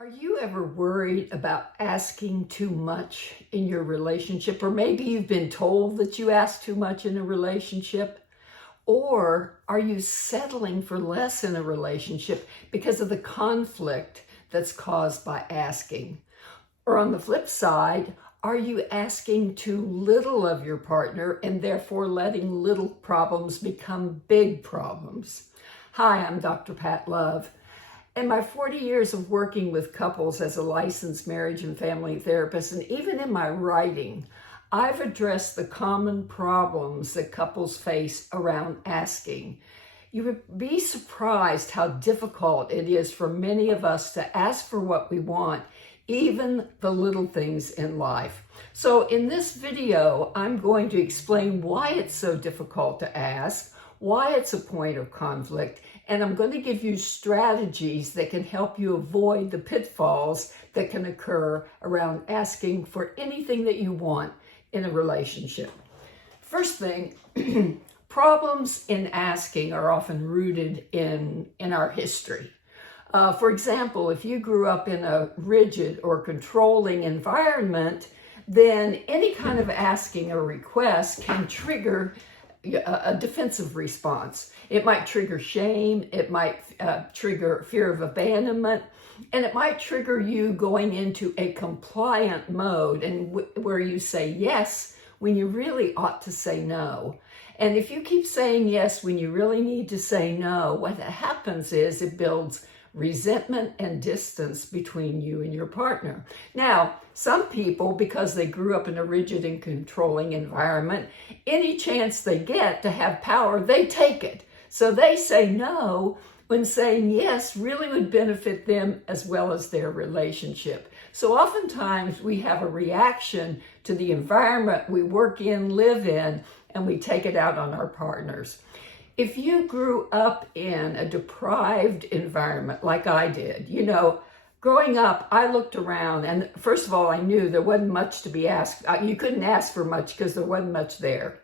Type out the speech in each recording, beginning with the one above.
Are you ever worried about asking too much in your relationship? Or maybe you've been told that you ask too much in a relationship? Or are you settling for less in a relationship because of the conflict that's caused by asking? Or on the flip side, are you asking too little of your partner and therefore letting little problems become big problems? Hi, I'm Dr. Pat Love. In my 40 years of working with couples as a licensed marriage and family therapist, and even in my writing, I've addressed the common problems that couples face around asking. You would be surprised how difficult it is for many of us to ask for what we want, even the little things in life. So in this video, I'm going to explain why it's so difficult to ask, why it's a point of conflict, and I'm going to give you strategies that can help you avoid the pitfalls that can occur around asking for anything that you want in a relationship. First thing, problems in asking are often rooted in our history. For example, if you grew up in a rigid or controlling environment, then any kind of asking or request can trigger a defensive response. It might trigger shame, it might trigger fear of abandonment, and it might trigger you going into a compliant mode and where you say yes when you really ought to say no. And if you keep saying yes when you really need to say no, what happens is it builds resentment and distance between you and your partner. Now, some people, because they grew up in a rigid and controlling environment, any chance they get to have power, they take it. So they say no when saying yes really would benefit them as well as their relationship. So oftentimes we have a reaction to the environment we work in, live in, and we take it out on our partners. If you grew up in a deprived environment like I did, growing up, I looked around and first of all, I knew there wasn't much to be asked. You couldn't ask for much because there wasn't much there.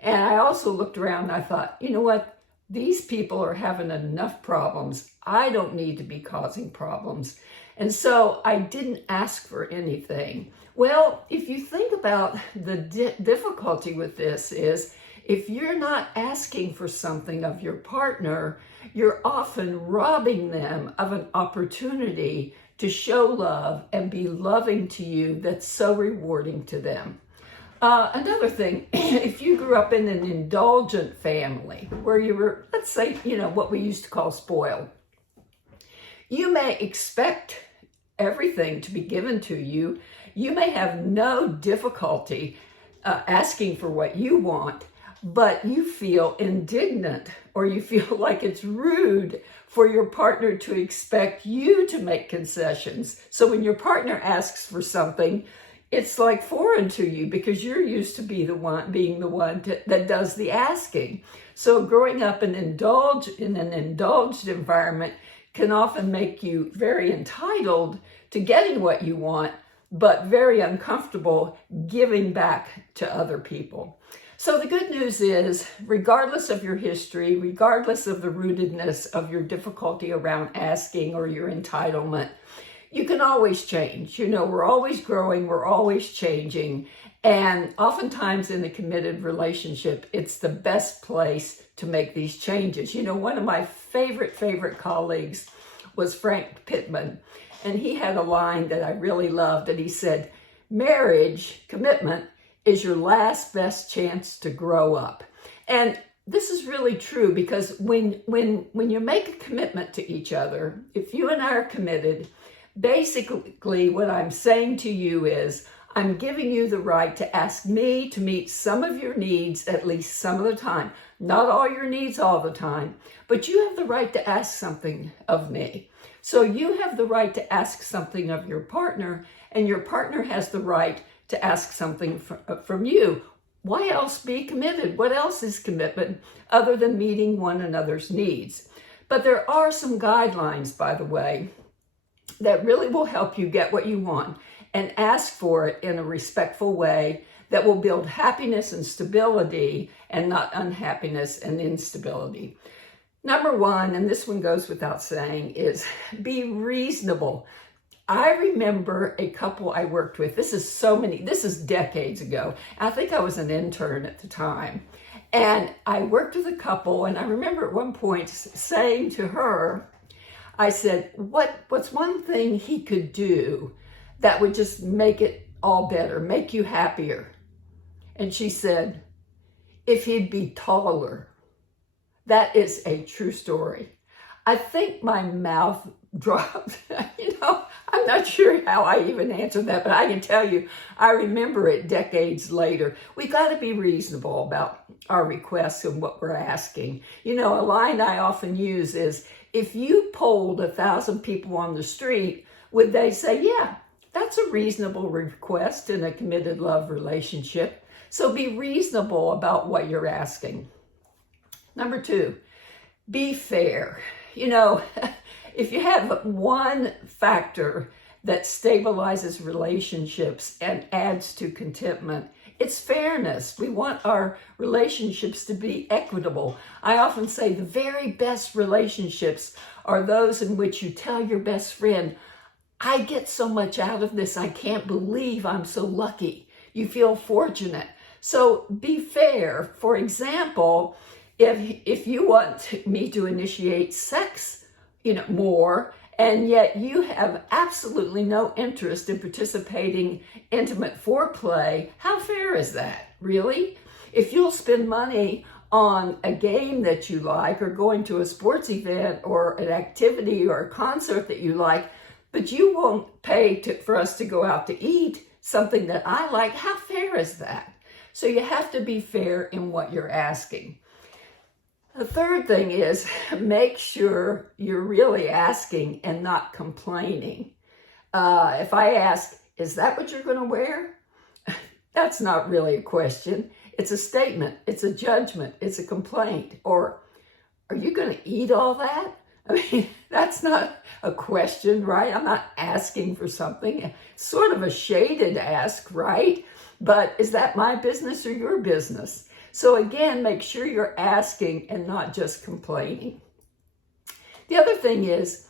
And I also looked around and I thought, you know what? These people are having enough problems. I don't need to be causing problems. And so I didn't ask for anything. Well, if you think about the difficulty with this is, if you're not asking for something of your partner, you're often robbing them of an opportunity to show love and be loving to you that's so rewarding to them. Another thing, if you grew up in an indulgent family where you were, let's say, what we used to call spoiled, you may expect everything to be given to you. You may have no difficulty asking for what you want, but you feel indignant or you feel like it's rude for your partner to expect you to make concessions. So when your partner asks for something, it's like foreign to you because you're used to being the one that does the asking. So growing up in an indulged environment can often make you very entitled to getting what you want, but very uncomfortable giving back to other people. So the good news is, regardless of your history, regardless of the rootedness of your difficulty around asking or your entitlement, you can always change. We're always growing, we're always changing. And oftentimes in a committed relationship, it's the best place to make these changes. One of my favorite colleagues was Frank Pittman. And he had a line that I really loved. And he said, marriage, commitment, is your last best chance to grow up. And this is really true because when you make a commitment to each other, if you and I are committed, basically what I'm saying to you is, I'm giving you the right to ask me to meet some of your needs at least some of the time. Not all your needs all the time, but you have the right to ask something of me. So you have the right to ask something of your partner, and your partner has the right to ask something from you. Why else be committed? What else is commitment other than meeting one another's needs? But there are some guidelines, by the way, that really will help you get what you want and ask for it in a respectful way that will build happiness and stability and not unhappiness and instability. Number one, and this one goes without saying, is be reasonable. I remember a couple I worked with. This is decades ago. I think I was an intern at the time. And I worked with a couple, and I remember at one point saying to her, I said, what's one thing he could do that would just make it all better, make you happier? And she said, if he'd be taller. That is a true story. I think my mouth dropped. I'm not sure how I even answered that, but I can tell you, I remember it decades later. We got to be reasonable about our requests and what we're asking. A line I often use is, if you polled 1,000 people on the street, would they say, yeah, that's a reasonable request in a committed love relationship? So be reasonable about what you're asking. Number 2, be fair. If you have one factor that stabilizes relationships and adds to contentment, it's fairness. We want our relationships to be equitable. I often say the very best relationships are those in which you tell your best friend, I get so much out of this, I can't believe I'm so lucky. You feel fortunate. So be fair. For example, if you want me to initiate sex, more, and yet you have absolutely no interest in participating intimate foreplay, how fair is that, really? If you'll spend money on a game that you like, or going to a sports event or an activity or a concert that you like, but you won't pay for us to go out to eat something that I like, how fair is that? So you have to be fair in what you're asking. The third thing is, make sure you're really asking and not complaining. If I ask, is that what you're going to wear? That's not really a question. It's a statement. It's a judgment. It's a complaint. Or, are you going to eat all that? I mean, that's not a question, right? I'm not asking for something. It's sort of a shaded ask, right? But is that my business or your business? So again, make sure you're asking and not just complaining. The other thing is,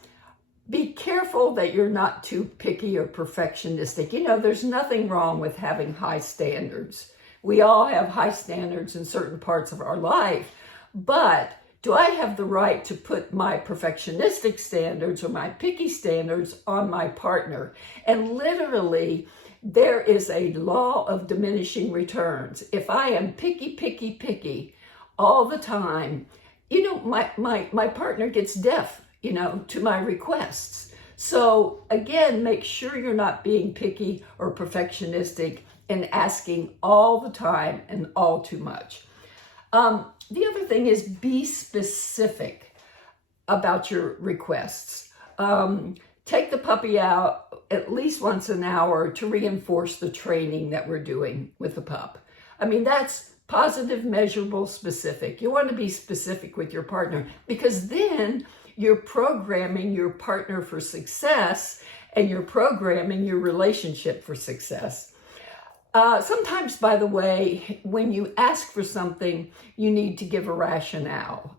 be careful that you're not too picky or perfectionistic. There's nothing wrong with having high standards. We all have high standards in certain parts of our life, but do I have the right to put my perfectionistic standards or my picky standards on my partner? And literally, there is a law of diminishing returns. If I am picky all the time, my partner gets deaf, to my requests. So again, make sure you're not being picky or perfectionistic and asking all the time and all too much. The other thing is, be specific about your requests. Take the puppy out at least once an hour to reinforce the training that we're doing with the pup. I mean, that's positive, measurable, specific. You want to be specific with your partner, because then you're programming your partner for success and you're programming your relationship for success. Sometimes, by the way, when you ask for something, you need to give a rationale.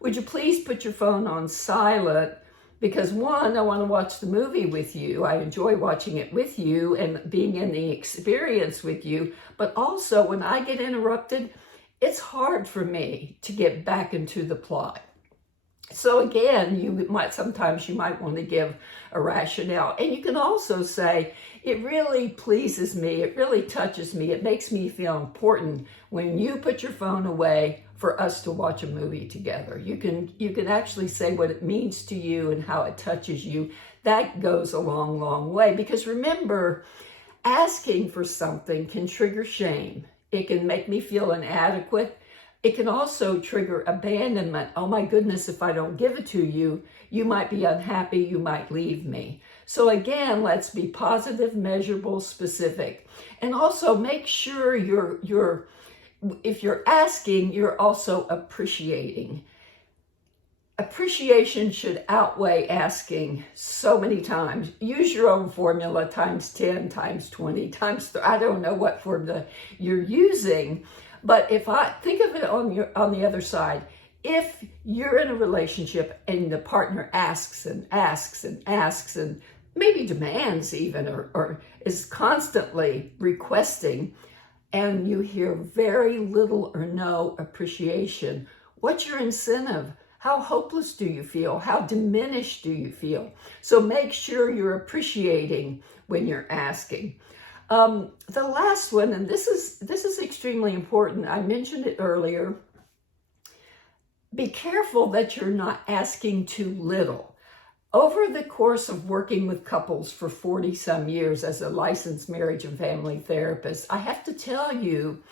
Would you please put your phone on silent? Because one, I want to watch the movie with you. I enjoy watching it with you and being in the experience with you. But also, when I get interrupted, it's hard for me to get back into the plot. So again, sometimes you might want to give a rationale. And you can also say, it really pleases me, it really touches me, it makes me feel important when you put your phone away for us to watch a movie together. You can actually say what it means to you and how it touches you. That goes a long, long way. Because remember, asking for something can trigger shame. It can make me feel inadequate. It can also trigger abandonment. Oh my goodness, if I don't give it to you, you might be unhappy, you might leave me. So again, let's be positive, measurable, specific. And also make sure if you're asking, you're also appreciating. Appreciation should outweigh asking so many times. Use your own formula, times 10, times 20, times, I don't know what formula you're using. But if I think of it on the other side, if you're in a relationship and the partner asks and asks and asks and maybe demands even, or is constantly requesting, and you hear very little or no appreciation, what's your incentive? How hopeless do you feel? How diminished do you feel? So make sure you're appreciating when you're asking. The last one, and this is extremely important. I mentioned it earlier. Be careful that you're not asking too little. Over the course of working with couples for 40 some years as a licensed marriage and family therapist, I have to tell you,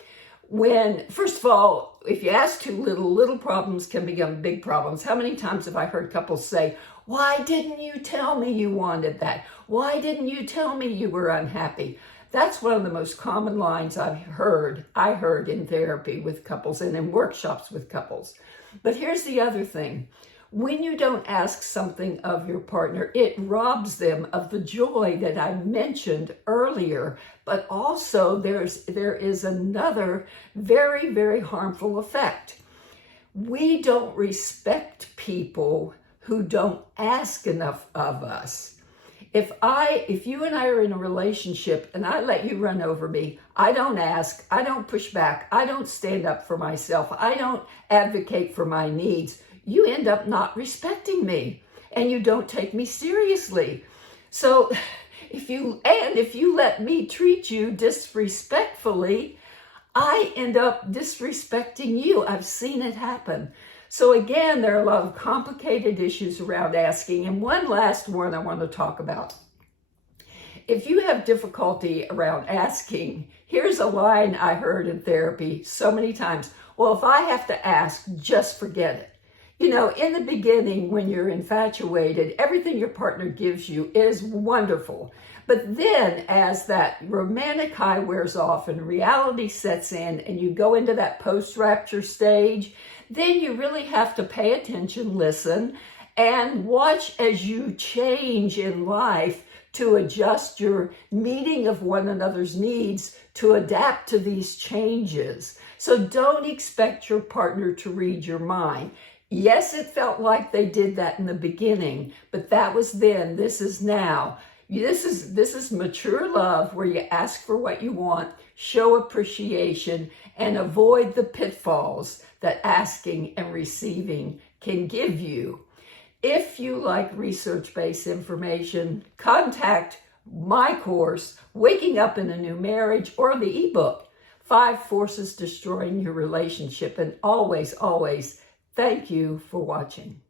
first of all, if you ask too little, little problems can become big problems. How many times have I heard couples say, "Why didn't you tell me you wanted that? Why didn't you tell me you were unhappy?" That's one of the most common lines I heard in therapy with couples and in workshops with couples. But here's the other thing. When you don't ask something of your partner, it robs them of the joy that I mentioned earlier. But also there is another very, very harmful effect. We don't respect people who don't ask enough of us. If you and I are in a relationship and I let you run over me, I don't ask, I don't push back, I don't stand up for myself, I don't advocate for my needs, you end up not respecting me and you don't take me seriously. So if you let me treat you disrespectfully, I end up disrespecting you. I've seen it happen. So again, there are a lot of complicated issues around asking. And one last one I want to talk about. If you have difficulty around asking, here's a line I heard in therapy so many times. Well, if I have to ask, just forget it. You know, in the beginning, when you're infatuated, everything your partner gives you is wonderful. But then as that romantic high wears off and reality sets in and you go into that post-rapture stage, then you really have to pay attention, listen, and watch as you change in life to adjust your meeting of one another's needs to adapt to these changes. So don't expect your partner to read your mind. Yes, it felt like they did that in the beginning, but that was then. This is now. This is mature love where you ask for what you want, show appreciation, and avoid the pitfalls that asking and receiving can give you. If you like research-based information, contact my course, Waking Up in a New Marriage, or the ebook, 5 Forces Destroying Your Relationship. And always, always, thank you for watching.